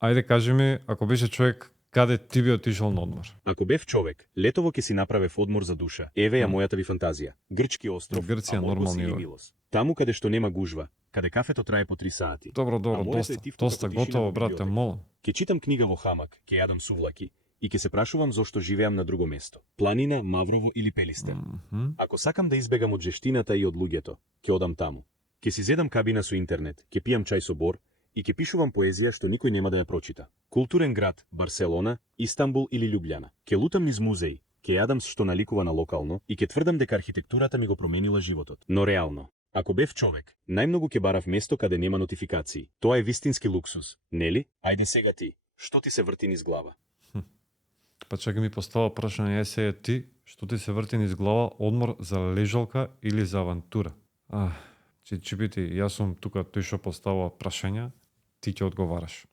Ајде кажи ми, ако беше човек, каде ти би отишол на одмор? Ако бев човек, летово ќе си направев одмор за душа. Еве ја мојата ви фантазија. Грчки остров, Грција, Аморгос нормални или ова. Милос. Таму каде што нема гужва, каде кафето трае по 3 сати. Добро, А морето е тивко доста како тишина готово, во брате, библиотека. молам. Ќе читам книга во хамак, ќе јадам сувлаки и ќе се прашувам зошто живеам на друго место. Планина, Маврово или Пелистер. Ако сакам да избегам од жештината и од луѓето, ќе одам таму. Ќе си зедам кабина со интернет, ќе пијам чај со бор и ќе пишувам поезија што никој нема да ја прочита. Културен град, Барселона, Истанбул или Љубљана. Ќе лутам низ музеи, ќе јадам што наликува на локално и ќе тврдам дека архитектурата ми го променила животот. Но реално, ако бев човек, најмногу ќе барав место каде нема нотификации. Тоа е вистински луксус, нели? Ајде сега ти, што ти се врти низ глава? Па чака ми постава прашање, сега ти, што ти се врти низ глава, одмор за лежалка или за авантура? Чипити, јас сум тука тој што поставува прашања, ти ќе одговараш.